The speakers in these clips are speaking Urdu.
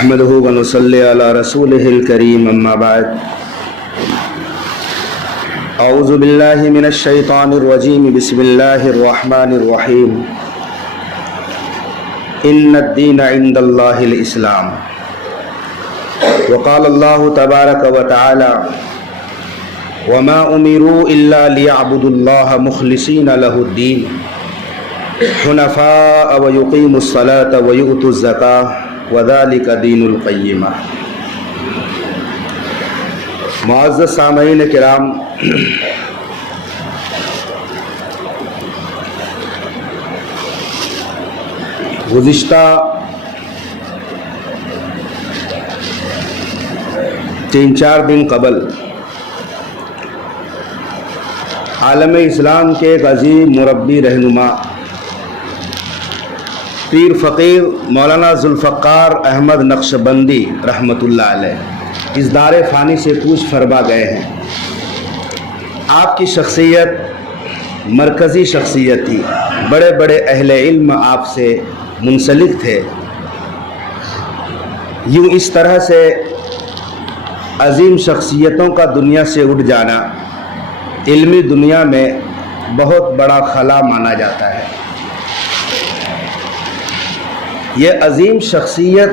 نحمده ونصلي على رسوله الكريم اما بعد اعوذ بالله من الشيطان الرجيم بسم الله الرحمن الرحيم ان الدين عند الله الاسلام وقال الله تبارك وتعالى وما امروا الا ليعبدوا الله مخلصين له الدين حنفاء ويقيموا الصلاة ويؤتوا الزكاة وذلك دین القیمہ۔ معزز سامعین کرام، گزشتہ 3-4 دن قبل عالم اسلام کے ایک عظیم مربی رہنما پیر فقیر مولانا ذوالفقار احمد نقشبندی رحمۃ اللہ علیہ اس دار فانی سے کوچ فرما گئے ہیں۔ آپ کی شخصیت مرکزی شخصیت تھی، بڑے بڑے اہل علم آپ سے منسلک تھے۔ یوں اس طرح سے عظیم شخصیتوں کا دنیا سے اٹھ جانا علمی دنیا میں بہت بڑا خلا مانا جاتا ہے۔ یہ عظیم شخصیت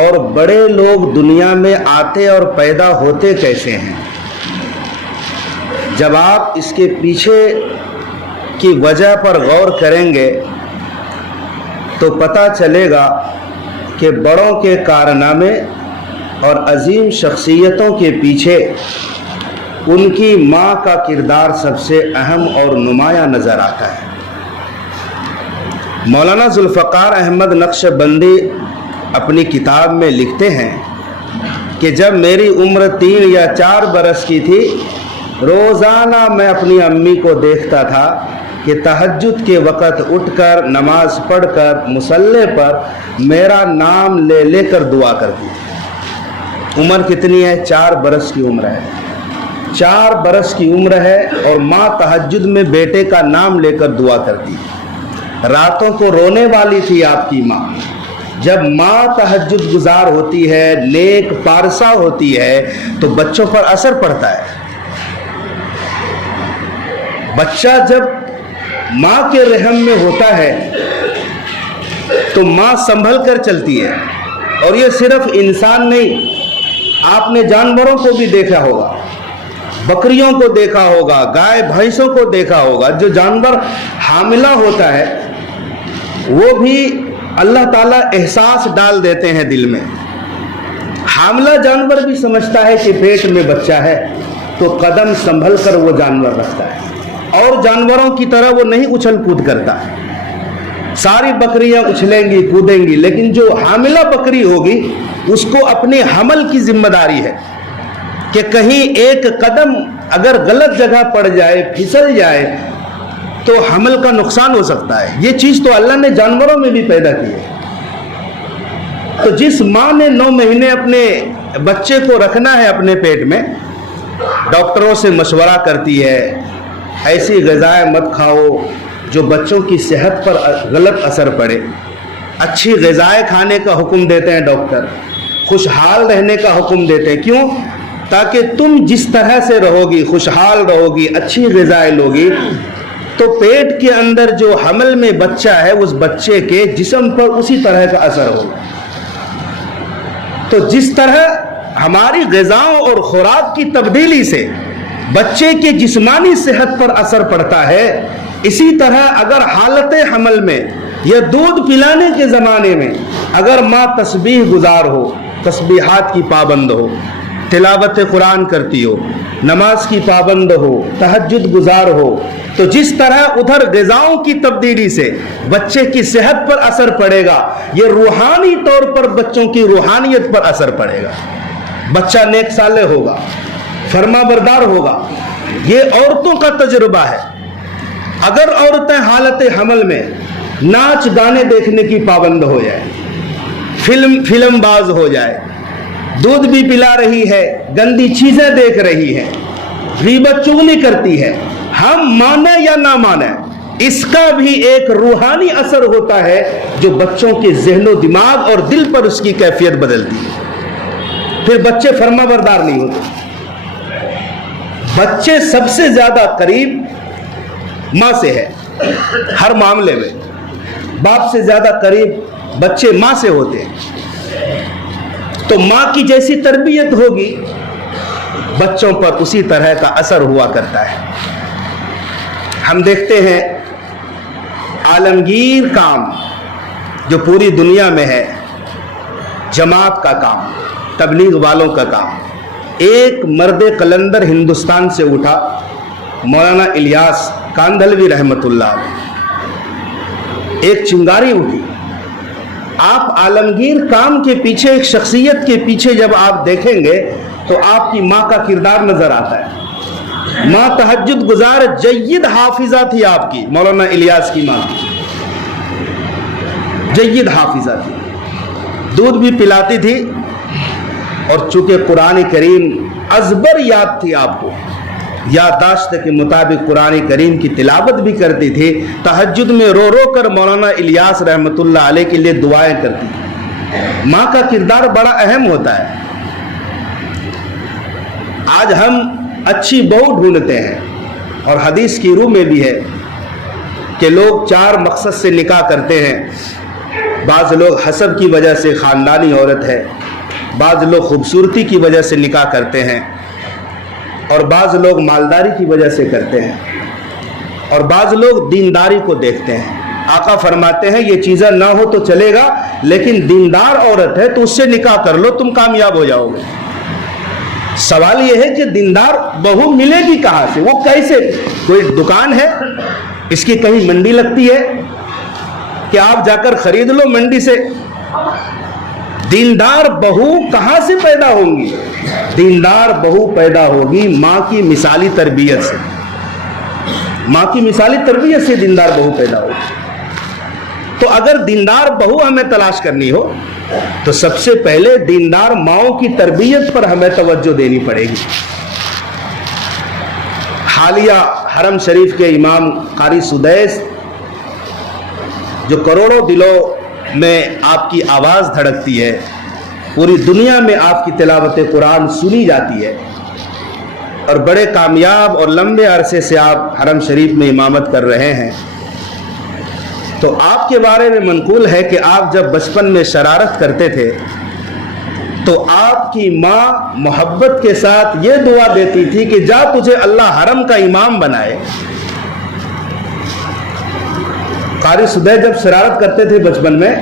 اور بڑے لوگ دنیا میں آتے اور پیدا ہوتے کیسے ہیں؟ جب آپ اس کے پیچھے کی وجہ پر غور کریں گے تو پتہ چلے گا کہ بڑوں کے کارنامے اور عظیم شخصیتوں کے پیچھے ان کی ماں کا کردار سب سے اہم اور نمایاں نظر آتا ہے۔ مولانا ذوالفقار احمد نقشبندی اپنی کتاب میں لکھتے ہیں کہ جب میری عمر 3 یا 4 برس کی تھی، روزانہ میں اپنی امی کو دیکھتا تھا کہ تہجد کے وقت اٹھ کر نماز پڑھ کر مصلی پر میرا نام لے لے کر دعا کرتی تھی۔ عمر کتنی ہے؟ 4 برس کی عمر ہے۔ 4 برس کی عمر ہے اور ماں تہجد میں بیٹے کا نام لے کر دعا کرتی تھی۔ راتوں کو رونے والی تھی آپ کی ماں۔ جب ماں تہجد گزار ہوتی ہے، نیک پارسا ہوتی ہے، تو بچوں پر اثر پڑتا ہے۔ بچہ جب ماں کے رحم میں ہوتا ہے تو ماں سنبھل کر چلتی ہے۔ اور یہ صرف انسان نہیں، آپ نے جانوروں کو بھی دیکھا ہوگا، بکریوں کو دیکھا ہوگا، گائے بھینسوں کو دیکھا ہوگا۔ جو جانور حاملہ ہوتا ہے وہ بھی اللہ تعالیٰ احساس ڈال دیتے ہیں دل میں۔ حاملہ جانور بھی سمجھتا ہے کہ پیٹ میں بچہ ہے تو قدم سنبھل کر وہ جانور رکھتا ہے، اور جانوروں کی طرح وہ نہیں اچھل کود کرتا ہے۔ ساری بکریاں اچھلیں گی کودیں گی، لیکن جو حاملہ بکری ہوگی اس کو اپنے حمل کی ذمہ داری ہے کہ کہیں ایک قدم اگر غلط جگہ پڑ جائے، پھسل جائے تو حمل کا نقصان ہو سکتا ہے۔ یہ چیز تو اللہ نے جانوروں میں بھی پیدا کی ہے۔ تو جس ماں نے 9 مہینے اپنے بچے کو رکھنا ہے اپنے پیٹ میں، ڈاکٹروں سے مشورہ کرتی ہے ایسی غذائیں مت کھاؤ جو بچوں کی صحت پر غلط اثر پڑے۔ اچھی غذائیں کھانے کا حکم دیتے ہیں ڈاکٹر، خوشحال رہنے کا حکم دیتے ہیں۔ کیوں؟ تاکہ تم جس طرح سے رہو گی، خوشحال رہو گی، اچھی غذائیں لوگی، تو پیٹ کے اندر جو حمل میں بچہ ہے اس بچے کے جسم پر اسی طرح کا اثر ہوگا۔ تو جس طرح ہماری غذاؤں اور خوراک کی تبدیلی سے بچے کے جسمانی صحت پر اثر پڑتا ہے، اسی طرح اگر حالت حمل میں یا دودھ پلانے کے زمانے میں اگر ماں تسبیح گزار ہو، تسبیحات کی پابند ہو، تلاوت قرآن کرتی ہو، نماز کی پابند ہو، تہجد گزار ہو، تو جس طرح ادھر غذاؤں کی تبدیلی سے بچے کی صحت پر اثر پڑے گا، یہ روحانی طور پر بچوں کی روحانیت پر اثر پڑے گا۔ بچہ نیک صالح ہوگا، فرما بردار ہوگا۔ یہ عورتوں کا تجربہ ہے۔ اگر عورتیں حالت حمل میں ناچ گانے دیکھنے کی پابند ہو جائے، فلم باز ہو جائے، دودھ بھی پلا رہی ہے، گندی چیزیں دیکھ رہی ہے، غیبت چغلی کرتی ہے، ہم مانیں یا نہ مانیں اس کا بھی ایک روحانی اثر ہوتا ہے جو بچوں کے ذہن و دماغ اور دل پر اس کی کیفیت بدلتی ہے. پھر بچے فرما بردار نہیں ہوتے. بچے سب سے زیادہ قریب ماں سے ہے ہر معاملے میں. باپ سے زیادہ قریب بچے ماں سے ہوتے ہیں. تو ماں کی جیسی تربیت ہوگی بچوں پر اسی طرح کا اثر ہوا کرتا ہے. ہم دیکھتے ہیں عالمگیر کام جو پوری دنیا میں ہے، جماعت کا کام، تبلیغ والوں کا کام. ایک مرد قلندر ہندوستان سے اٹھا، مولانا الیاس کاندھلوی رحمت اللہ علیہ. ایک چنگاری اٹھی. آپ عالمگیر کام کے پیچھے، ایک شخصیت کے پیچھے جب آپ دیکھیں گے تو آپ کی ماں کا کردار نظر آتا ہے. ماں تہجد گزار جید حافظہ تھی آپ کی، مولانا الیاس کی ماں جید حافظہ تھی. دودھ بھی پلاتی تھی اور چونکہ قرآن کریم ازبر یاد تھی آپ کو، یادداشت کے مطابق قرآن کریم کی تلاوت بھی کرتی تھی. تہجد میں رو رو کر مولانا الیاس رحمت اللہ علیہ کے لیے دعائیں کرتی تھی. ماں کا کردار بڑا اہم ہوتا ہے. آج ہم اچھی بہو ڈھونڈتے ہیں اور حدیث کی روح میں بھی ہے کہ لوگ 4 مقصد سے نکاح کرتے ہیں. بعض لوگ حسب کی وجہ سے، خاندانی عورت ہے. بعض لوگ خوبصورتی کی وجہ سے نکاح کرتے ہیں، اور بعض لوگ مالداری کی وجہ سے کرتے ہیں، اور بعض لوگ دینداری کو دیکھتے ہیں. آقا فرماتے ہیں یہ چیزیں نہ ہو تو چلے گا، لیکن دیندار عورت ہے تو اس سے نکاح کر لو، تم کامیاب ہو جاؤ گے. سوال یہ ہے کہ دیندار بہو ملے گی کہاں سے؟ وہ کیسے؟ کوئی دکان ہے، اس کی کہیں منڈی لگتی ہے کہ آپ جا کر خرید لو منڈی سے؟ دیندار بہو کہاں سے پیدا ہوں گی؟ دیندار بہو پیدا ہوگی ماں کی مثالی تربیت سے. ماں کی مثالی تربیت سے دیندار بہو پیدا ہوگی. تو اگر دیندار بہو ہمیں تلاش کرنی ہو تو سب سے پہلے دیندار ماؤں کی تربیت پر ہمیں توجہ دینی پڑے گی. حالیہ حرم شریف کے امام قاری سدیس جو کروڑوں دلوں میں آپ کی آواز دھڑکتی ہے، پوری دنیا میں آپ کی تلاوت قرآن سنی جاتی ہے، اور بڑے کامیاب اور لمبے عرصے سے آپ حرم شریف میں امامت کر رہے ہیں. تو آپ کے بارے میں منقول ہے کہ آپ جب بچپن میں شرارت کرتے تھے تو آپ کی ماں محبت کے ساتھ یہ دعا دیتی تھی کہ جا تجھے اللہ حرم کا امام بنائے. قاری سدیس جب شرارت کرتے تھے بچپن میں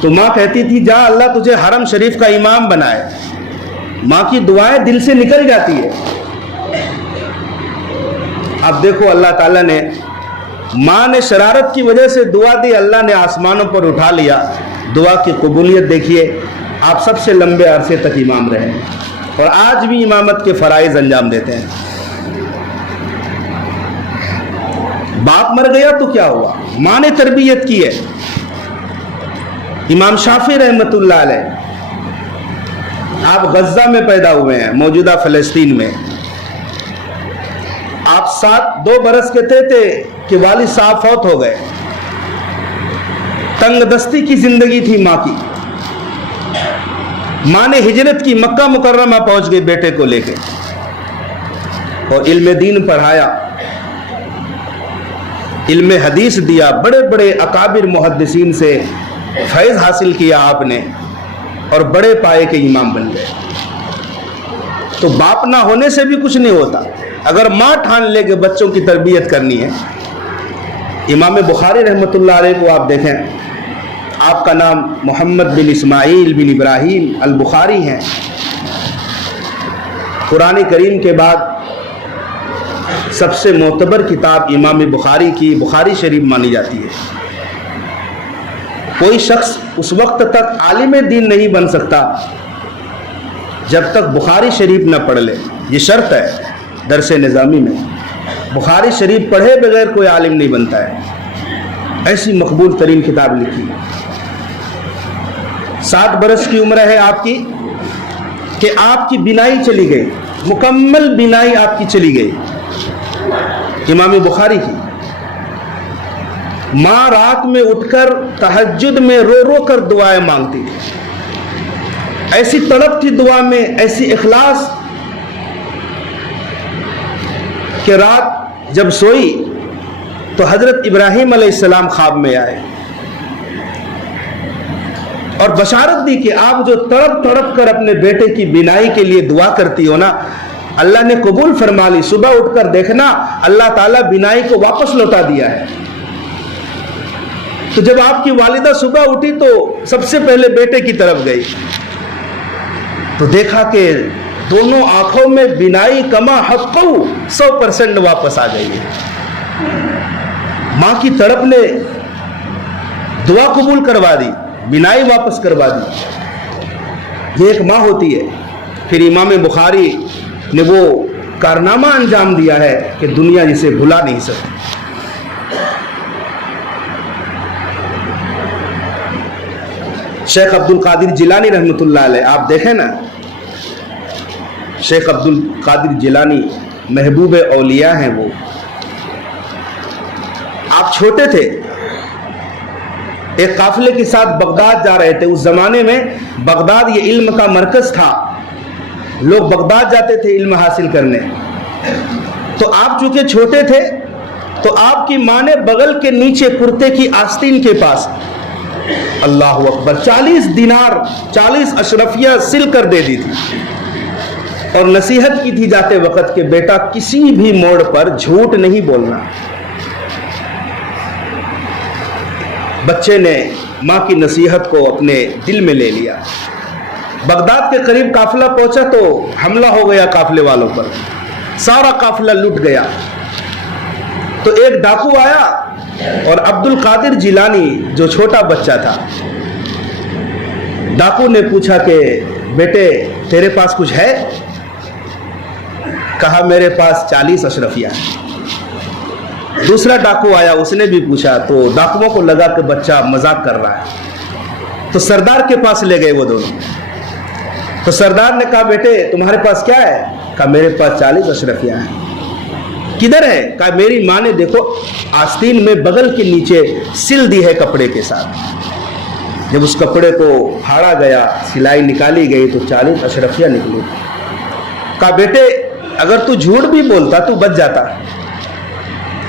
تو ماں کہتی تھی جا اللہ تجھے حرم شریف کا امام بنائے. ماں کی دعائیں دل سے نکل جاتی ہے. اب دیکھو اللہ تعالیٰ نے، ماں نے شرارت کی وجہ سے دعا دی، اللہ نے آسمانوں پر اٹھا لیا. دعا کی قبولیت دیکھیے، آپ سب سے لمبے عرصے تک امام رہے اور آج بھی امامت کے فرائض انجام دیتے ہیں. باپ مر گیا تو کیا ہوا؟ ماں نے تربیت کی ہے. امام شافعی رحمت اللہ علیہ، آپ غزہ میں پیدا ہوئے ہیں، موجودہ فلسطین میں. آپ 2 برس کے تھے کہ والد صاحب فوت ہو گئے. تنگ دستی کی زندگی تھی ماں کی. ماں نے ہجرت کی، مکہ مکرمہ پہنچ گئی بیٹے کو لے کے، اور علم دین پڑھایا، علم حدیث دیا. بڑے بڑے اکابر محدثین سے فیض حاصل کیا آپ نے، اور بڑے پائے کے امام بن گئے. تو باپ نہ ہونے سے بھی کچھ نہیں ہوتا. اگر ماں ٹھان لے کے بچوں کی تربیت کرنی ہے. امام بخاری رحمت اللہ علیہ کو آپ دیکھیں، آپ کا نام محمد بن اسماعیل بن ابراہیم البخاری ہیں. قرآن کریم کے بعد سب سے معتبر کتاب امام بخاری کی بخاری شریف مانی جاتی ہے. کوئی شخص اس وقت تک عالم دین نہیں بن سکتا جب تک بخاری شریف نہ پڑھ لے. یہ شرط ہے درس نظامی میں. بخاری شریف پڑھے بغیر کوئی عالم نہیں بنتا ہے. ایسی مقبول ترین کتاب لکھی. 60 برس کی عمر ہے آپ کی کہ آپ کی بینائی چلی گئی، مکمل بینائی آپ کی چلی گئی امام بخاری کی. ماں رات میں اٹھ کر تہجد میں رو رو کر دعائیں مانگتی تھی، ایسی تڑپ تھی دعا میں، ایسی اخلاص کہ رات جب سوئی تو حضرت ابراہیم علیہ السلام خواب میں آئے اور بشارت دی کہ آپ جو تڑپ تڑپ کر اپنے بیٹے کی بینائی کے لیے دعا کرتی ہو نا، اللہ نے قبول فرما لی، صبح اٹھ کر دیکھنا اللہ تعالیٰ بینائی کو واپس لوٹا دیا ہے۔ تو جب آپ کی والدہ صبح اٹھی تو سب سے پہلے بیٹے کی طرف گئی تو دیکھا کہ دونوں آنکھوں میں بینائی کما حقو 100% واپس آ گئی ہے۔ ماں کی طرف نے دعا قبول کروا دی، بینائی واپس کروا دی، یہ ایک ماں ہوتی ہے۔ پھر امام بخاری نے وہ کارنامہ انجام دیا ہے کہ دنیا جسے بھلا نہیں سکتی۔ شیخ عبد القادر جیلانی رحمۃ اللہ علیہ، آپ دیکھیں نا، شیخ عبد القادر جیلانی محبوب اولیاء ہیں وہ۔ آپ چھوٹے تھے، ایک قافلے کے ساتھ بغداد جا رہے تھے۔ اس زمانے میں بغداد یہ علم کا مرکز تھا، لوگ بغداد جاتے تھے علم حاصل کرنے۔ تو آپ چونکہ چھوٹے تھے تو آپ کی ماں نے بغل کے نیچے کرتے کی آستین کے پاس اللہ اکبر 40 دینار 40 اشرفیہ سل کر دے دی تھی اور نصیحت کی تھی جاتے وقت کہ بیٹا کسی بھی موڑ پر جھوٹ نہیں بولنا۔ بچے نے ماں کی نصیحت کو اپنے دل میں لے لیا۔ بغداد کے قریب قافلہ پہنچا تو حملہ ہو گیا قافلے والوں پر، سارا قافلہ لٹ گیا۔ تو ایک ڈاکو آیا اور عبد القادر جیلانی جو چھوٹا بچہ تھا، ڈاکو نے پوچھا کہ بیٹے تیرے پاس کچھ ہے؟ کہا میرے پاس 40 اشرفیہ ہیں۔ دوسرا ڈاکو آیا، اس نے بھی پوچھا، تو ڈاکوؤں کو لگا کہ بچہ مذاق کر رہا ہے، تو سردار کے پاس لے گئے وہ دونوں۔ تو سردار نے کہا بیٹے تمہارے پاس کیا ہے؟ کہا میرے پاس 40 اشرفیہ ہیں۔ کدھر ہے؟ کہا میری ماں نے دیکھو آستین میں بغل کے نیچے سل دی ہے کپڑے کے ساتھ۔ جب اس کپڑے کو پھاڑا گیا، سلائی نکالی گئی تو 40 اشرفیہ نکلی۔ کہا بیٹے اگر تو جھوٹ بھی بولتا تو بچ جاتا،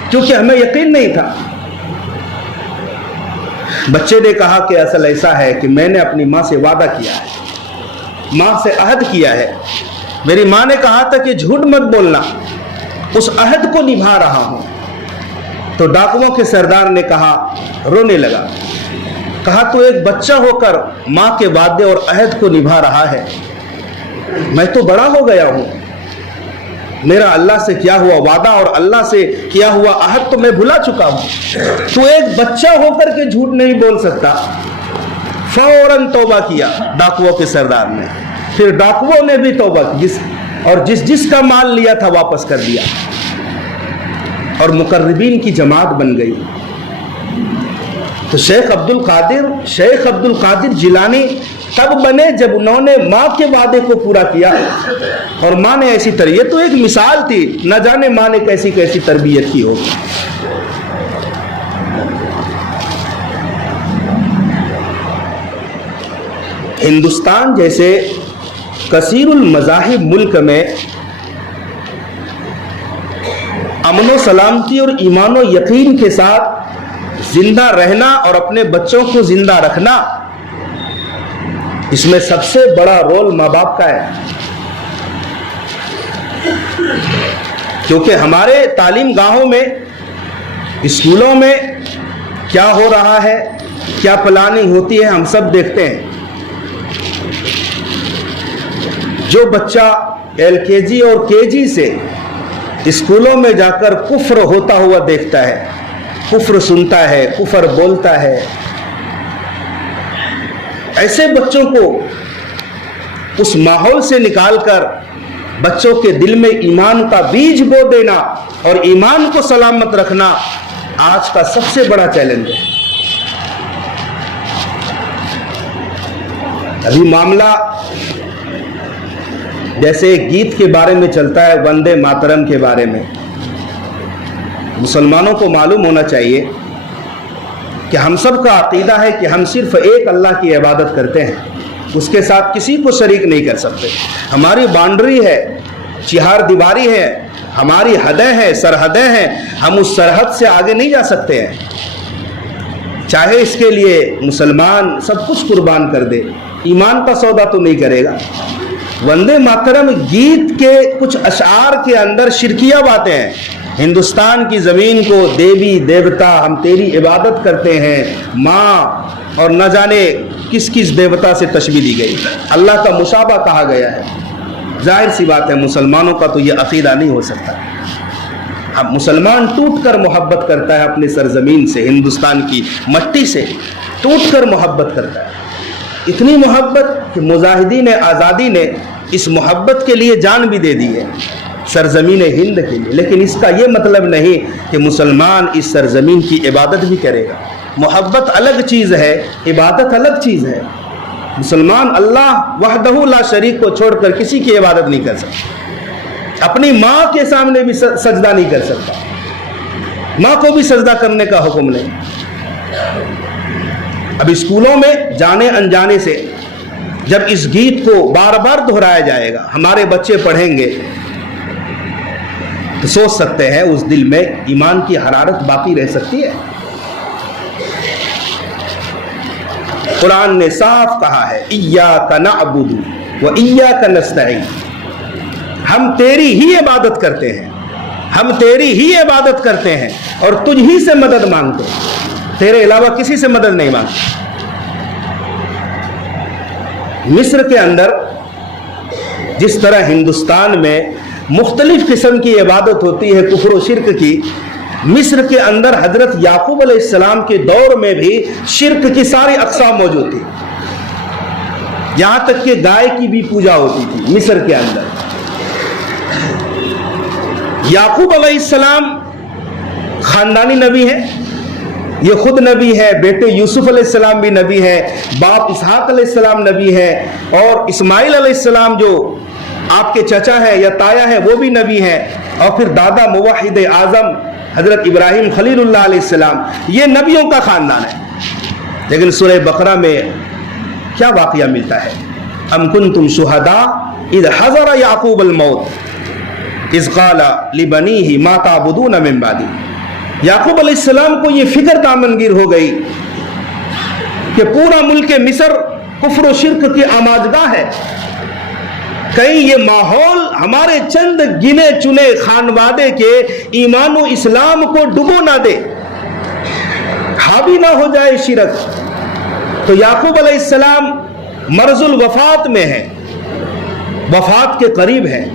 کیونکہ ہمیں یقین نہیں تھا۔ بچے نے کہا کہ اصل ایسا ہے کہ میں نے اپنی ماں سے وعدہ کیا ہے، ماں سے عہد کیا ہے، میری ماں نے کہا تھا کہ جھوٹ مت بولنا، اس عہد کو نبھا رہا ہوں۔ تو ڈاکوؤں کے سردار نے کہا، رونے لگا، کہا تو ایک بچہ ہو کر ماں کے وعدے اور عہد کو نبھا رہا ہے، میں تو بڑا ہو گیا ہوں، میرا اللہ سے کیا ہوا وعدہ اور اللہ سے کیا ہوا عہد تو میں بھلا چکا ہوں، تو ایک بچہ ہو کر کے جھوٹ نہیں بول سکتا۔ فوراً توبہ کیا ڈاکوؤں کے سردار نے، پھر ڈاکوؤں نے بھی توبہ کی اور جس کا مال لیا تھا واپس کر دیا اور مقربین کی جماعت بن گئی۔ تو شیخ عبد القادر جیلانی تب بنے جب انہوں نے ماں کے وعدے کو پورا کیا، اور ماں نے ایسی تربیت، تو ایک مثال تھی، نہ جانے ماں نے کیسی کیسی تربیت کی ہوگی۔ ہندوستان جیسے کثیر المذاہب ملک میں امن و سلامتی اور ایمان و یقین کے ساتھ زندہ رہنا اور اپنے بچوں کو زندہ رکھنا، اس میں سب سے بڑا رول ماں باپ کا ہے، کیونکہ ہمارے تعلیم گاہوں میں، اسکولوں میں کیا ہو رہا ہے، کیا پلاننگ ہوتی ہے، ہم سب دیکھتے ہیں۔ جو بچہ LKG اور KG سے اسکولوں میں جا کر کفر ہوتا ہوا دیکھتا ہے، کفر سنتا ہے، کفر بولتا ہے، ایسے بچوں کو اس ماحول سے نکال کر بچوں کے دل میں ایمان کا بیج بو دینا اور ایمان کو سلامت رکھنا آج کا سب سے بڑا چیلنج ہے۔ ابھی معاملہ جیسے ایک گیت کے بارے میں چلتا ہے، وندے ماترم کے بارے میں، مسلمانوں کو معلوم ہونا چاہیے کہ ہم سب کا عقیدہ ہے کہ ہم صرف ایک اللہ کی عبادت کرتے ہیں، اس کے ساتھ کسی کو شریک نہیں کر سکتے۔ ہماری باؤنڈری ہے، چہار دیواری ہے، ہماری حدیں ہیں، سرحدیں ہیں، ہم اس سرحد سے آگے نہیں جا سکتے ہیں، چاہے اس کے لیے مسلمان سب کچھ قربان کر دے، ایمان کا سودا تو نہیں کرے گا۔ وندے ماترم گیت کے کچھ اشعار کے اندر شرکیہ باتیں ہیں، ہندوستان کی زمین کو دیوی دیوتا ہم تیری عبادت کرتے ہیں، ماں اور نہ جانے کس کس دیوتا سے تشبیہ دی گئی، اللہ کا مشابہ کہا گیا ہے۔ ظاہر سی بات ہے مسلمانوں کا تو یہ عقیدہ نہیں ہو سکتا۔ اب مسلمان ٹوٹ کر محبت کرتا ہے اپنے سرزمین سے، ہندوستان کی مٹی سے ٹوٹ کر محبت کرتا ہے، اتنی محبت کہ مجاہدین آزادی نے اس محبت کے لیے جان بھی دے دی ہے سرزمین ہند کے لیے، لیکن اس کا یہ مطلب نہیں کہ مسلمان اس سرزمین کی عبادت بھی کرے گا۔ محبت الگ چیز ہے، عبادت الگ چیز ہے۔ مسلمان اللہ وحدہ لا شریک کو چھوڑ کر کسی کی عبادت نہیں کر سکتا، اپنی ماں کے سامنے بھی سجدہ نہیں کر سکتا، ماں کو بھی سجدہ کرنے کا حکم نہیں۔ اب اسکولوں میں جانے انجانے سے جب اس گیت کو بار بار دہرایا جائے گا، ہمارے بچے پڑھیں گے تو سوچ سکتے ہیں اس دل میں ایمان کی حرارت باقی رہ سکتی ہے۔ قرآن نے صاف کہا ہے ایاک نعبد و ایاک نستعین، ہم تیری ہی عبادت کرتے ہیں، ہم تیری ہی عبادت کرتے ہیں اور تجھ ہی سے مدد مانگتے ہیں، تیرے علاوہ کسی سے مدد نہیں مانگتے۔ مصر کے اندر جس طرح ہندوستان میں مختلف قسم کی عبادت ہوتی ہے کفر و شرک کی، مصر کے اندر حضرت یعقوب علیہ السلام کے دور میں بھی شرک کی ساری اقسام موجود تھی، یہاں تک کہ گائے کی بھی پوجا ہوتی تھی مصر کے اندر۔ یعقوب علیہ السلام خاندانی نبی ہیں، یہ خود نبی ہے، بیٹے یوسف علیہ السلام بھی نبی ہے، باپ اسحاق علیہ السلام نبی ہے، اور اسماعیل علیہ السلام جو آپ کے چچا ہے یا تایا ہے وہ بھی نبی ہے، اور پھر دادا موحد اعظم حضرت ابراہیم خلیل اللہ علیہ السلام، یہ نبیوں کا خاندان ہے۔ لیکن سورہ بقرہ میں کیا واقعہ ملتا ہے؟ ام کنتم شہداء اذ حضر یعقوب الموت اذ قال لبنیہ ما تعبدون من بعدی۔ یعقوب علیہ السلام کو یہ فکر دامنگیر ہو گئی کہ پورا ملک مصر کفر و شرک کی آماجگاہ ہے، کہیں یہ ماحول ہمارے چند گنے چنے خانوادے کے ایمان و اسلام کو ڈبو نہ دے، حاوی نہ ہو جائے شرک۔ تو یعقوب علیہ السلام مرض الوفات میں ہیں، وفات کے قریب ہیں،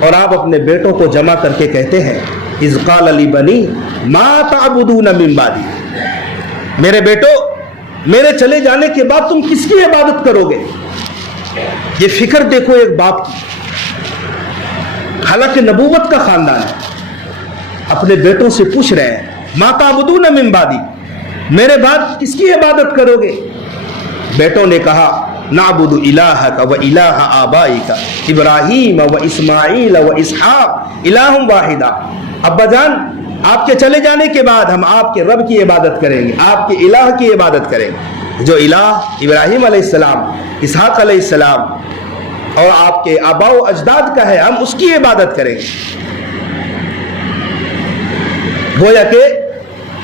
اور آپ اپنے بیٹوں کو جمع کر کے کہتے ہیں اذ قال لبنی ما تعبدون من بعدی، میرے بیٹو میرے چلے جانے کے بعد تم کس کی عبادت کرو گے؟ یہ فکر دیکھو ایک باپ کی، حالانکہ نبوت کا خاندان ہے، اپنے بیٹوں سے پوچھ رہے ہیں ما تعبدون من بعدی، میرے بعد کس کی عبادت کرو گے؟ بیٹوں نے کہا نعبد الہک و الہ آبائک ابراہیم و اسماعیل و اسحاق الہ واحدہ، ابا جان آپ کے چلے جانے کے بعد ہم آپ کے رب کی عبادت کریں گے، آپ کے الہ کی عبادت کریں گے، جو الہ ابراہیم علیہ السلام، اسحاق علیہ السلام اور آپ کے آباء و اجداد کا ہے، ہم اس کی عبادت کریں گے۔ گویا کہ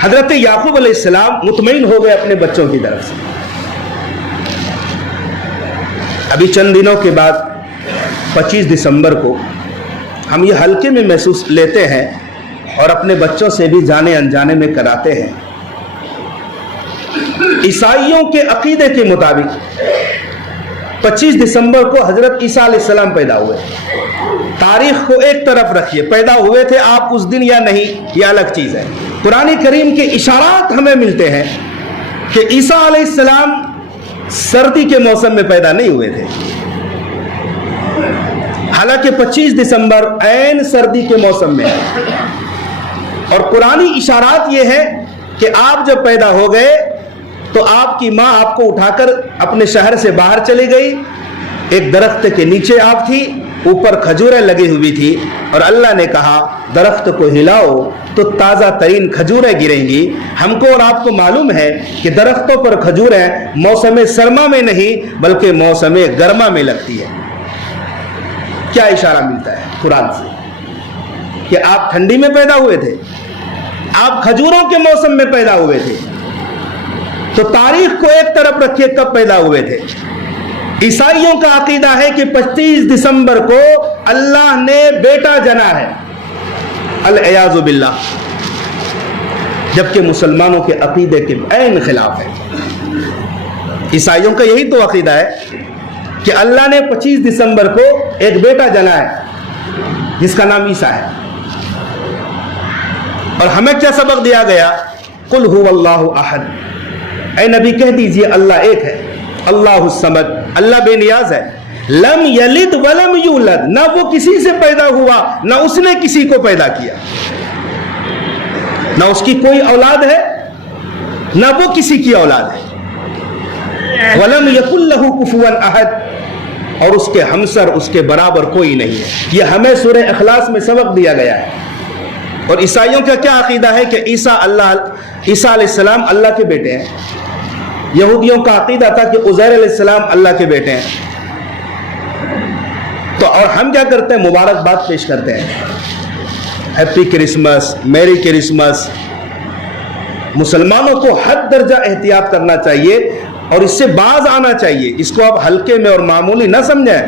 حضرت یعقوب علیہ السلام مطمئن ہو گئے اپنے بچوں کی طرف سے۔ ابھی چند دنوں کے بعد 25 دسمبر کو ہم یہ ہلکے میں محسوس لیتے ہیں اور اپنے بچوں سے بھی جانے انجانے میں کراتے ہیں۔ عیسائیوں کے عقیدے کے مطابق 25 دسمبر کو حضرت عیسیٰ علیہ السلام پیدا ہوئے۔ تاریخ کو ایک طرف رکھیے، پیدا ہوئے تھے آپ اس دن یا نہیں یہ الگ چیز ہے، قرآن کریم کے اشارات ہمیں ملتے ہیں کہ عیسیٰ علیہ السلام سردی کے موسم میں پیدا نہیں ہوئے تھے، حالانکہ 25 دسمبر عین سردی کے موسم میں ہے، اور قرآنی اشارات یہ ہے کہ آپ جب پیدا ہو گئے تو آپ کی ماں آپ کو اٹھا کر اپنے شہر سے باہر چلی گئی، ایک درخت کے نیچے آپ تھی، اوپر کھجوریں لگی ہوئی تھی اور اللہ نے کہا درخت کو ہلاؤ تو تازہ ترین کھجوریں گریں گی. ہم کو اور آپ کو معلوم ہے کہ درختوں پر کھجوریں موسم سرما میں نہیں بلکہ موسم گرما میں لگتی ہے. کیا اشارہ ملتا ہے قرآن سے کہ آپ ٹھنڈی میں پیدا ہوئے تھے, آپ کھجوروں کے موسم میں پیدا ہوئے تھے. تو تاریخ کو ایک طرف رکھیے, کب پیدا ہوئے تھے. عیسائیوں کا عقیدہ ہے کہ 25 دسمبر کو اللہ نے بیٹا جنا ہے, العیاذ باللہ, جبکہ مسلمانوں کے عقیدے کے عین خلاف ہے. عیسائیوں کا یہی تو عقیدہ ہے کہ اللہ نے 25 دسمبر کو ایک بیٹا جنا ہے جس کا نام عیسیٰ ہے. اور ہمیں کیا سبق دیا گیا؟ قل هو اللہ احد, اے نبی کہہ دیجئے اللہ ایک ہے, اللہ الصمد, اللہ بے نیاز ہے, لم یلد ولم یولد, نہ وہ کسی سے پیدا ہوا نہ اس نے کسی کو پیدا کیا, نہ اس کی کوئی اولاد ہے نہ وہ کسی کی اولاد ہے. ولم یکن لہ کفوا احد, اور اس کے ہمسر اس کے برابر کوئی نہیں ہے. یہ ہمیں سورہ اخلاص میں سبق دیا گیا ہے. اور عیسائیوں کا کیا عقیدہ ہے کہ عیسیٰ علیہ السلام اللہ کے بیٹے ہیں. یہودیوں کا عقیدہ تھا کہ عزیر علیہ السلام اللہ کے بیٹے ہیں. تو اور ہم کیا کرتے ہیں؟ مبارکباد پیش کرتے ہیں, ہیپی کرسمس, میری کرسمس. مسلمانوں کو حد درجہ احتیاط کرنا چاہیے اور اس سے باز آنا چاہیے. اس کو آپ ہلکے میں اور معمولی نہ سمجھیں,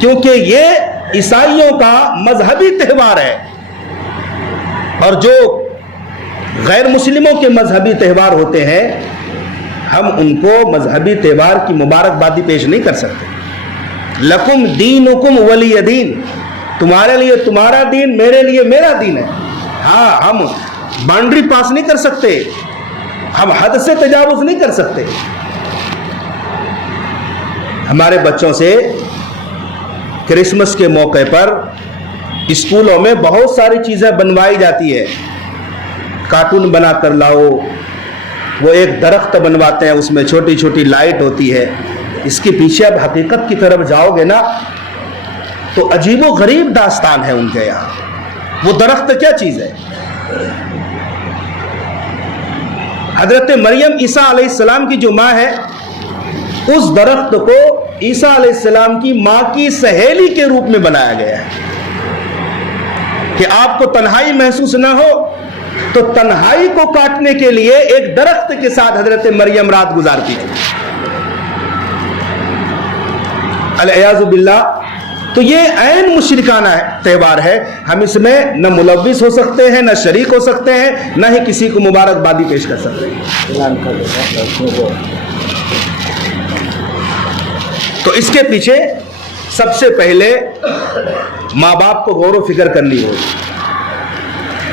کیونکہ یہ عیسائیوں کا مذہبی تہوار ہے, اور جو غیر مسلموں کے مذہبی تہوار ہوتے ہیں ہم ان کو مذہبی تہوار کی مبارکبادی پیش نہیں کر سکتے. لکم دینکم ولی دین, تمہارے لیے تمہارا دین, میرے لیے میرا دین ہے. ہاں, ہم باؤنڈری پاس نہیں کر سکتے, ہم حد سے تجاوز نہیں کر سکتے. ہمارے بچوں سے کرسمس کے موقع پر اسکولوں میں بہت ساری چیزیں بنوائی جاتی ہے. کارٹون بنا کر لاؤ, وہ ایک درخت بنواتے ہیں, اس میں چھوٹی چھوٹی لائٹ ہوتی ہے. اس کے پیچھے اب حقیقت کی طرف جاؤ گے نا تو عجیب و غریب داستان ہے ان کے یہاں. وہ درخت کیا چیز ہے؟ حضرت مریم عیسیٰ علیہ السلام کی جو ماں ہے, اس درخت کو عیسیٰ علیہ السلام کی ماں کی سہیلی کے روپ میں بنایا گیا ہے کہ آپ کو تنہائی محسوس نہ ہو تو تنہائی کو کاٹنے کے لیے ایک درخت کے ساتھ حضرت مریم رات گزارتی تھی. العیاذ باللہ. تو یہ عین مشرکانہ تہوار ہے. ہم اس میں نہ ملوث ہو سکتے ہیں, نہ شریک ہو سکتے ہیں, نہ ہی کسی کو مبارکبادی پیش کر سکتے ہیں. تو اس کے پیچھے سب سے پہلے ماں باپ کو غور و فکر کرنی ہوگی.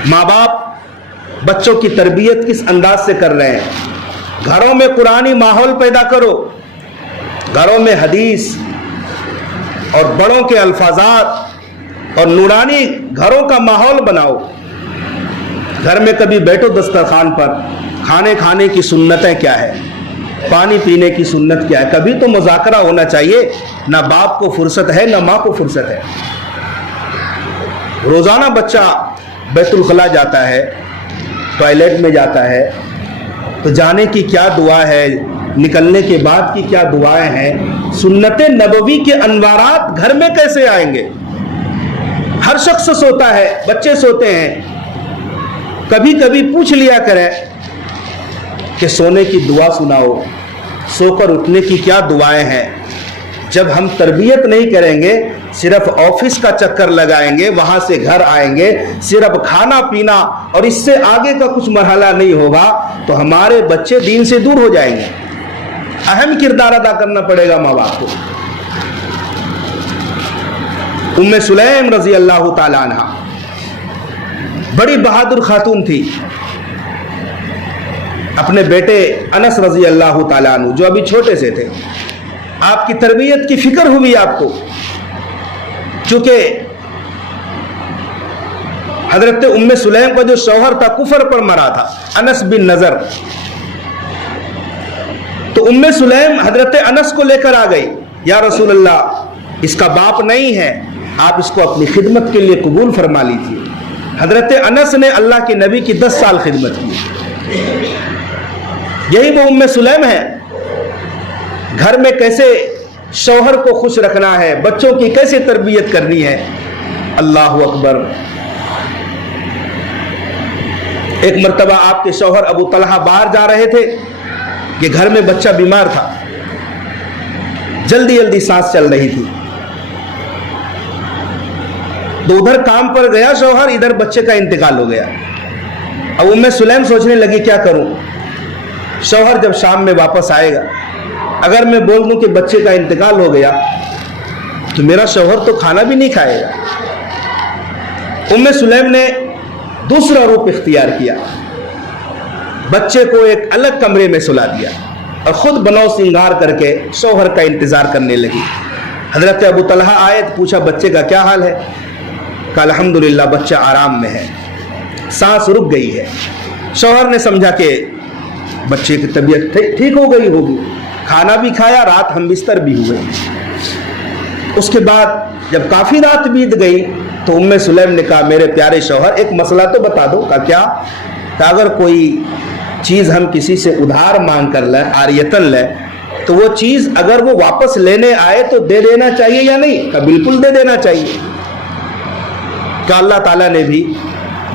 ماں باپ بچوں کی تربیت کس انداز سے کر رہے ہیں؟ گھروں میں قرآنی ماحول پیدا کرو, گھروں میں حدیث اور بڑوں کے الفاظات اور نورانی گھروں کا ماحول بناؤ. گھر میں کبھی بیٹھو دسترخوان پر, کھانے کھانے کی سنتیں کیا ہے, پانی پینے کی سنت کیا ہے, کبھی تو مذاکرہ ہونا چاہیے. نہ باپ کو فرصت ہے نہ ماں کو فرصت ہے. روزانہ بچہ بیت الخلاء جاتا ہے, ٹوائلٹ میں جاتا ہے, تو جانے کی کیا دعا ہے, نکلنے کے بعد کی کیا دعائیں ہیں, سنت نبوی کے انوارات گھر میں کیسے آئیں گے؟ ہر شخص سوتا ہے, بچے سوتے ہیں, کبھی کبھی پوچھ لیا کریں کہ سونے کی دعا سناؤ, سو کر اٹھنے کی کیا دعائیں ہیں. جب ہم تربیت نہیں کریں گے, صرف آفس کا چکر لگائیں گے, وہاں سے گھر آئیں گے, صرف کھانا پینا اور اس سے آگے کا کچھ مرحلہ نہیں ہوگا, تو ہمارے بچے دین سے دور ہو جائیں گے. اہم کردار ادا کرنا پڑے گا ماں باپ کو. ام سلیم رضی اللہ تعالی عنہ بڑی بہادر خاتون تھی. اپنے بیٹے انس رضی اللہ تعالیٰ عنہ جو ابھی چھوٹے سے تھے, آپ کی تربیت کی فکر ہوئی آپ کو, چونکہ حضرت ام سلیم کا جو شوہر تھا کفر پر مرا تھا, انس بن نضر. تو ام سلیم حضرت انس کو لے کر آ گئی, یا رسول اللہ اس کا باپ نہیں ہے, آپ اس کو اپنی خدمت کے لیے قبول فرما لیجیے۔ حضرت انس نے اللہ کے نبی کی 10 سال خدمت کی۔ یہی وہ ام سلیم ہے، گھر میں کیسے شوہر کو خوش رکھنا ہے، بچوں کی کیسے تربیت کرنی ہے۔ اللہ اکبر۔ ایک مرتبہ آپ کے شوہر ابو طلحہ باہر جا رہے تھے کہ گھر میں بچہ بیمار تھا، جلدی جلدی سانس چل رہی تھی، تو ادھر کام پر گیا شوہر، ادھر بچے کا انتقال ہو گیا۔ اب ام سلیم سوچنے لگی کیا کروں، شوہر جب شام میں واپس آئے گا، اگر میں بول دوں کہ بچے کا انتقال ہو گیا تو میرا شوہر تو کھانا بھی نہیں کھائے گا۔ ام سلیم نے دوسرا روپ اختیار کیا، بچے کو ایک الگ کمرے میں سلا دیا اور خود بنو سنگار کر کے شوہر کا انتظار کرنے لگی۔ حضرت ابو طلحہ آئے، پوچھا بچے کا کیا حال ہے؟ کہا الحمدللہ بچہ آرام میں ہے، سانس رک گئی ہے۔ شوہر نے سمجھا کہ بچے کی طبیعت ٹھیک ہو گئی ہوگی، کھانا بھی کھایا، رات ہم بستر بھی ہوئے۔ اس کے بعد جب کافی رات بیت گئی تو ام سلیم نے کہا میرے پیارے شوہر ایک مسئلہ تو بتا دو۔ کہا کیا؟ کہ اگر کوئی چیز ہم کسی سے ادھار مانگ کر لیں، عاریتن لیں، تو وہ چیز اگر وہ واپس لینے آئے تو دے دینا چاہیے یا نہیں؟ کہا بالکل دے دینا چاہیے۔ کہ اللہ تعالیٰ نے بھی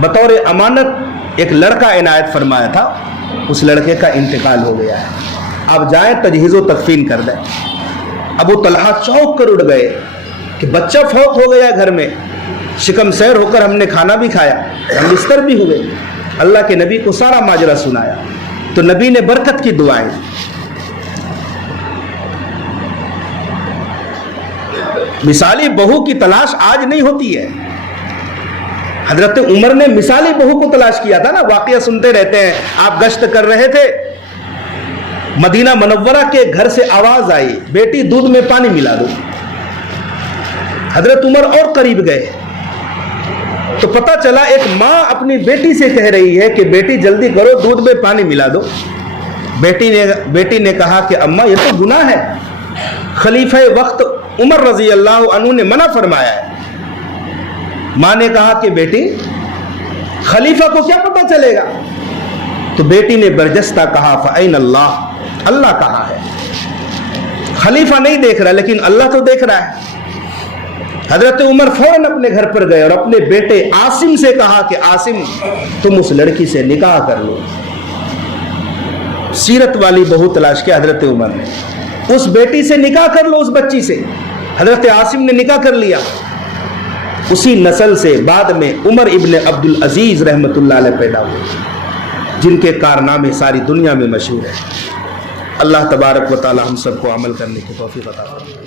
بطور امانت ایک لڑکا عنایت فرمایا تھا، اس لڑکے کا انتقال ہو گیا ہے، آپ جائیں تجہیز و تکفین کر دیں۔ ابو طلحہ چونک کر اٹھ گئے کہ بچہ فوت ہو گیا گھر میں، شکم سیر ہو کر ہم نے کھانا بھی کھایا، ہم بستر بھی ہوئے۔ اللہ کے نبی کو سارا ماجرا سنایا تو نبی نے برکت کی دعائیں۔ مثالی بہو کی تلاش آج نہیں ہوتی ہے، حضرت عمر نے مثالی بہو کو تلاش کیا تھا نا، واقعہ سنتے رہتے ہیں۔ آپ گشت کر رہے تھے، مدینہ منورہ کے گھر سے آواز آئی بیٹی دودھ میں پانی ملا دو۔ حضرت عمر اور قریب گئے تو پتہ چلا ایک ماں اپنی بیٹی سے کہہ رہی ہے کہ بیٹی جلدی کرو دودھ میں پانی ملا دو۔ بیٹی نے کہا کہ اماں یہ تو گناہ ہے، خلیفہ وقت عمر رضی اللہ عنہ نے منع فرمایا ہے۔ ماں نے کہا کہ بیٹی خلیفہ کو کیا پتہ چلے گا؟ تو بیٹی نے برجستہ کہا فَأَيْنَ اللَّهُ، اللہ کہاں ہے؟ خلیفہ نہیں دیکھ رہا لیکن اللہ تو دیکھ رہا ہے۔ حضرت عمر فوراً اپنے گھر پر گئے اور اپنے بیٹے عاصم سے کہا کہ عاصم تم اس لڑکی سے نکاح کر لو۔ سیرت والی بہو تلاش کیا حضرت عمر نے، اس بیٹی سے نکاح کر لو، اس بچی سے۔ حضرت عاصم نے نکاح کر لیا۔ اسی نسل سے بعد میں عمر ابن عبد العزیز رحمۃ اللہ علیہ پیدا ہوئے، جن کے کارنامے ساری دنیا میں مشہور ہیں۔ اللہ تبارک و تعالی ہم سب کو عمل کرنے کی توفیق عطا فرمائے۔